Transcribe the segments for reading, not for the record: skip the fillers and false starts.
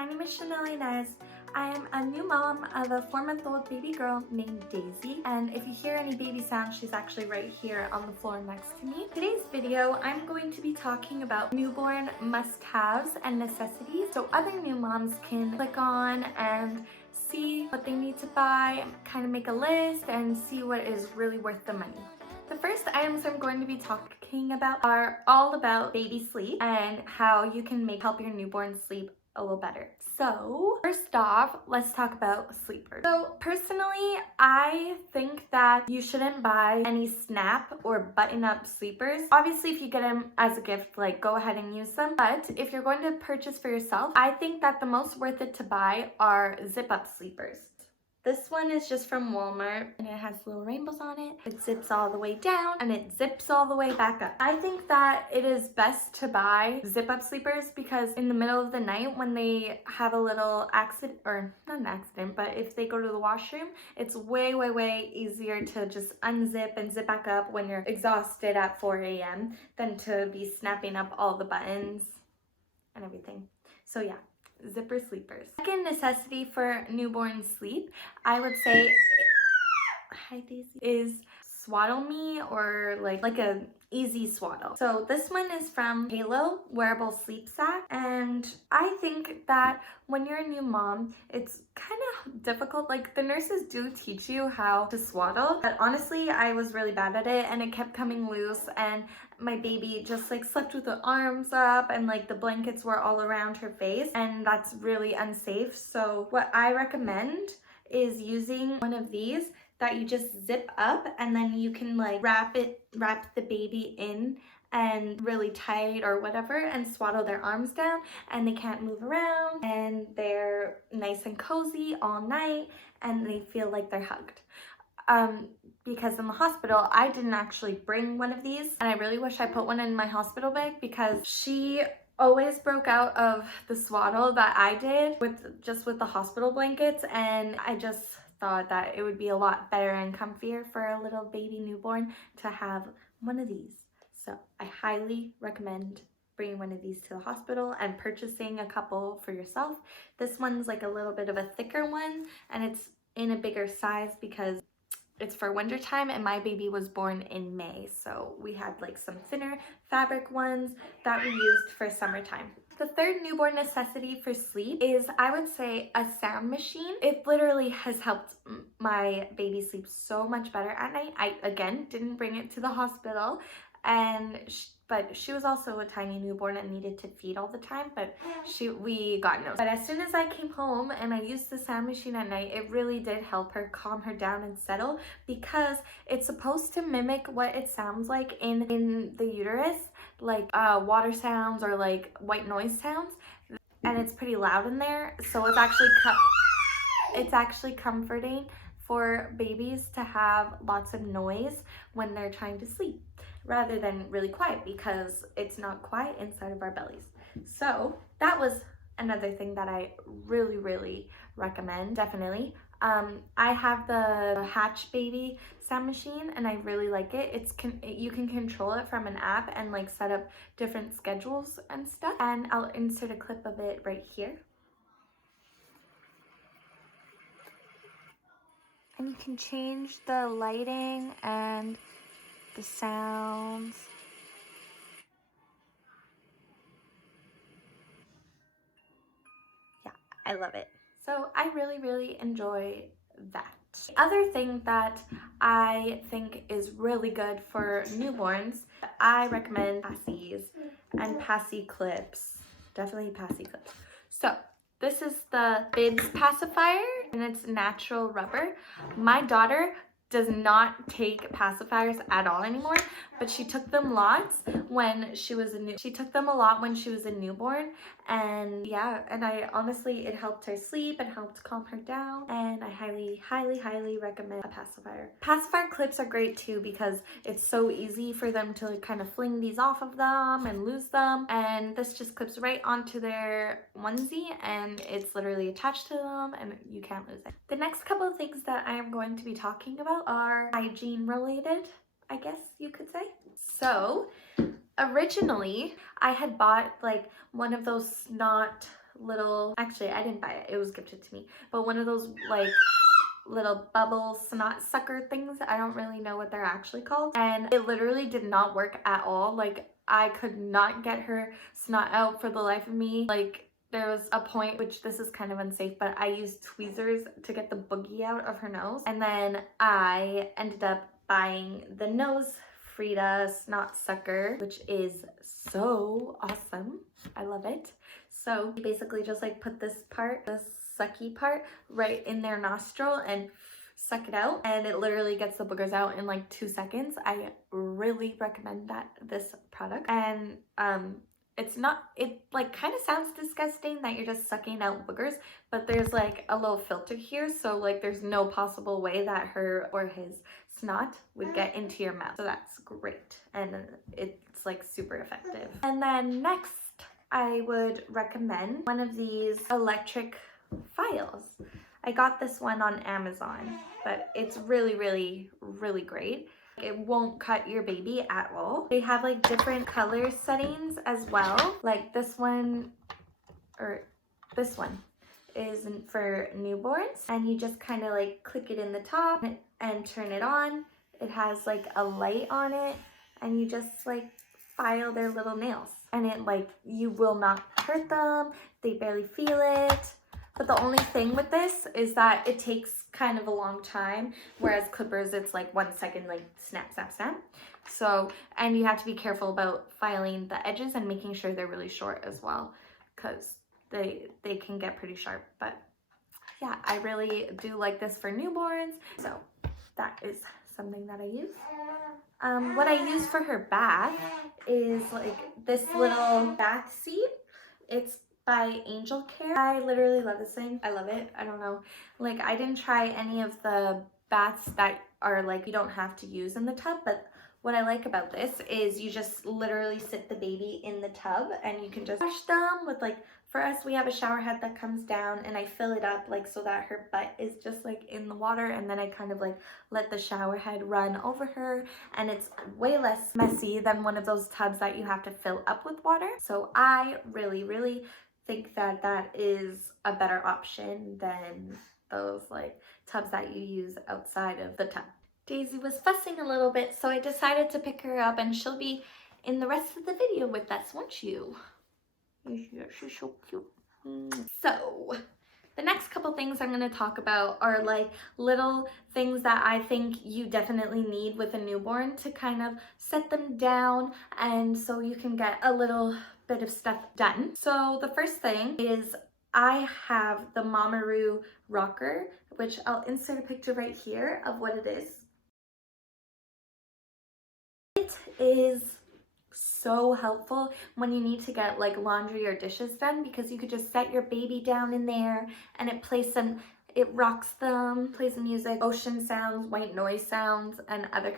my name is Chanel Inez. I am a new mom of a 4-month-old baby girl named Daisy, and if you hear any baby sounds, she's actually right here on the floor next to me. Today's video, I'm going to be talking about newborn must-haves and necessities, so other new moms can click on and see what they need to buy, kind of make a list, and see what is really worth the money. The first items I'm going to be talking about are all about baby sleep and how you can help your newborn sleep a little better. So first off, let's talk about sleepers. So personally, I think that you shouldn't buy any snap or button up sleepers. Obviously, if you get them as a gift, like go ahead and use them. But if you're going to purchase for yourself, I think that the most worth it to buy are zip up sleepers. This one is just from Walmart and it has little rainbows on it. It zips all the way down and it zips all the way back up. I think that it is best to buy zip up sleepers because in the middle of the night when they have a little accident, or not an accident, but if they go to the washroom, it's way easier to just unzip and zip back up when you're exhausted at 4 a.m. than to be snapping up all the buttons and everything. So yeah. Zipper sleepers. Second necessity for newborn sleep, I would say, hi Daisy, is swaddle me, or like a easy swaddle. So this one is from Halo Wearable Sleep Sack, and I think that when you're a new mom, it's kind of difficult. Like the nurses do teach you how to swaddle, but honestly I was really bad at it and it kept coming loose, and my baby just like slept with the arms up and like the blankets were all around her face, and that's really unsafe. So what I recommend is using one of these that you just zip up, and then you can like wrap the baby in and really tight or whatever, and swaddle their arms down, and they can't move around, and they're nice and cozy all night, and they feel like they're hugged. Because in the hospital, I didn't actually bring one of these, and I really wish I put one in my hospital bag because she always broke out of the swaddle that I did with the hospital blankets, and I just thought that it would be a lot better and comfier for a little baby newborn to have one of these. So I highly recommend bringing one of these to the hospital and purchasing a couple for yourself. This one's like a little bit of a thicker one, and it's in a bigger size because it's for winter time, and my baby was born in May, so we had like some thinner fabric ones that we used for summertime. The third newborn necessity for sleep is, I would say, a sound machine. It literally has helped my baby sleep so much better at night. I, again, didn't bring it to the hospital, but she was also a tiny newborn and needed to feed all the time, but we got no. But as soon as I came home and I used the sound machine at night, it really did help her calm her down and settle, because it's supposed to mimic what it sounds like in the uterus, like water sounds or like white noise sounds, and it's pretty loud in there, so it's actually comforting for babies to have lots of noise when they're trying to sleep, rather than really quiet, because it's not quiet inside of our bellies. So that was another thing that I really recommend, definitely. I have the Hatch Baby sound machine and I really like it. You can control it from an app and like set up different schedules and stuff. And I'll insert a clip of it right here. And you can change the lighting and the sounds. Yeah, I love it. So I really enjoy that. The other thing that I think is really good for newborns, I recommend passies and passy clips. Definitely passy clips. So this is the Bibs pacifier, and it's natural rubber. My daughter does not take pacifiers at all anymore, but she took them lots when she was she took them a lot when she was a newborn, and yeah, and I honestly, it helped her sleep, it helped calm her down, and I highly recommend a pacifier. Pacifier clips are great too because it's so easy for them to kind of fling these off of them and lose them, and this just clips right onto their onesie and it's literally attached to them and you can't lose it. The next couple of things that I am going to be talking about are hygiene related, I guess you could say. So originally I had bought like one of those snot little, actually I didn't buy it, it was gifted to me, but one of those like little bubble snot sucker things. I don't really know what they're actually called, and it literally did not work at all. Like I could not get her snot out for the life of me. Like there was a point, which this is kind of unsafe, but I used tweezers to get the boogie out of her nose, and then I ended up buying the nose Frida snot sucker, which is so awesome. I love it. So you basically just like put this part, this sucky part, right in their nostril and suck it out, and it literally gets the boogers out in like 2 seconds. I really recommend this product. And it's not, it like kind of sounds disgusting that you're just sucking out boogers, but there's like a little filter here, so like there's no possible way that her or his snot would get into your mouth. So that's great, and it's like super effective. And then next I would recommend one of these electric files. I got this one on Amazon, but it's really, really, really great. It won't cut your baby at all. They have like different color settings as well. Like this one, or this one is for newborns, and you just kind of like click it in the top and turn it on. It has like a light on it, and you just like file their little nails, and it like, you will not hurt them. They barely feel it. But the only thing with this is that it takes kind of a long time, whereas clippers, it's like 1 second, like snap, snap, snap. So, and you have to be careful about filing the edges and making sure they're really short as well, because they can get pretty sharp. But yeah, I really do like this for newborns. So that is something that I use. What I use for her bath is like this little bath seat. It's by Angel Care. I literally love this thing. I love it. I don't know. Like I didn't try any of the baths that are like you don't have to use in the tub, but what I like about this is you just literally sit the baby in the tub and you can just wash them with like, for us, we have a shower head that comes down, and I fill it up like so that her butt is just like in the water, and then I kind of like let the shower head run over her, and it's way less messy than one of those tubs that you have to fill up with water. So I really, really think that that is a better option than those like tubs that you use outside of the tub. Daisy was fussing a little bit, so I decided to pick her up, and she'll be in the rest of the video with us, won't you? Yeah, she's so cute. So the next couple things I'm going to talk about are like little things that I think you definitely need with a newborn to kind of set them down, and so you can get a little bit of stuff done. So the first thing is I have the Mamaroo rocker, which I'll insert a picture right here of what it is. It is so helpful when you need to get like laundry or dishes done, because you could just set your baby down in there and it plays some, it rocks them, plays music, ocean sounds, white noise sounds, and other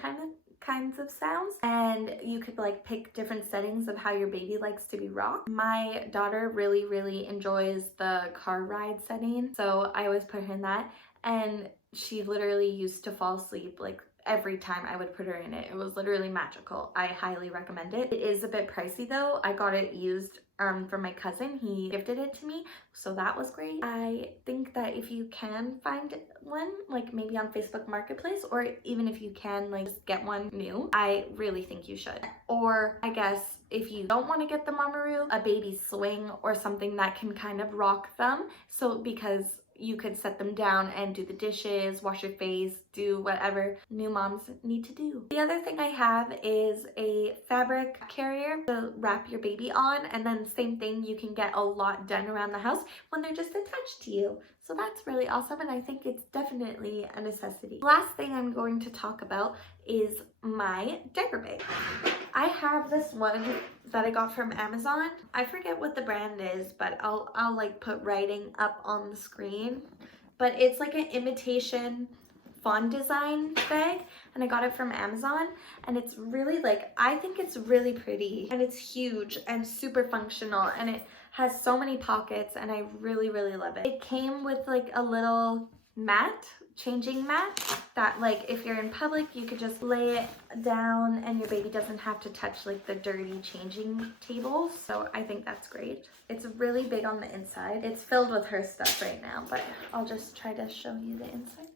kinds of sounds, and you could like pick different settings of how your baby likes to be rocked. My daughter really, really enjoys the car ride setting, so I always put her in that, and she literally used to fall asleep like every time I would put her in it. It was literally magical. I highly recommend it. It is a bit pricey though. I got it used from my cousin. He gifted it to me, so that was great. I think that if you can find one, like maybe on Facebook Marketplace, or even if you can like just get one new, I really think you should. Or I guess if you don't want to get the Mamaroo, a baby swing or something that can kind of rock them, so because you could set them down and do the dishes, wash your face, do whatever new moms need to do. The other thing I have is a fabric carrier to wrap your baby on, and then same thing, you can get a lot done around the house when they're just attached to you. So that's really awesome, and I think it's definitely a necessity. Last thing I'm going to talk about is my diaper bag. I have this one that I got from Amazon. I forget what the brand is, but I'll like put writing up on the screen. But it's like an imitation fawn design bag, and I got it from Amazon, and it's really like, I think it's really pretty, and it's huge and super functional, and it has so many pockets, and I really, really love it. It came with like a little mat changing mat that, like, if you're in public, you could just lay it down and your baby doesn't have to touch like the dirty changing tables. So I think that's great. It's really big on the inside. It's filled with her stuff right now, but I'll just try to show you the inside.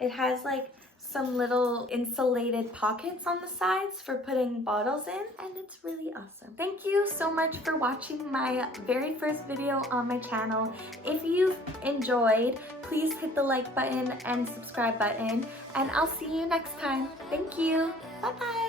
It has like some little insulated pockets on the sides for putting bottles in, and it's really awesome. Thank you so much for watching my very first video on my channel. If you've enjoyed, please hit the like button and subscribe button, and I'll see you next time. Thank you. Bye bye.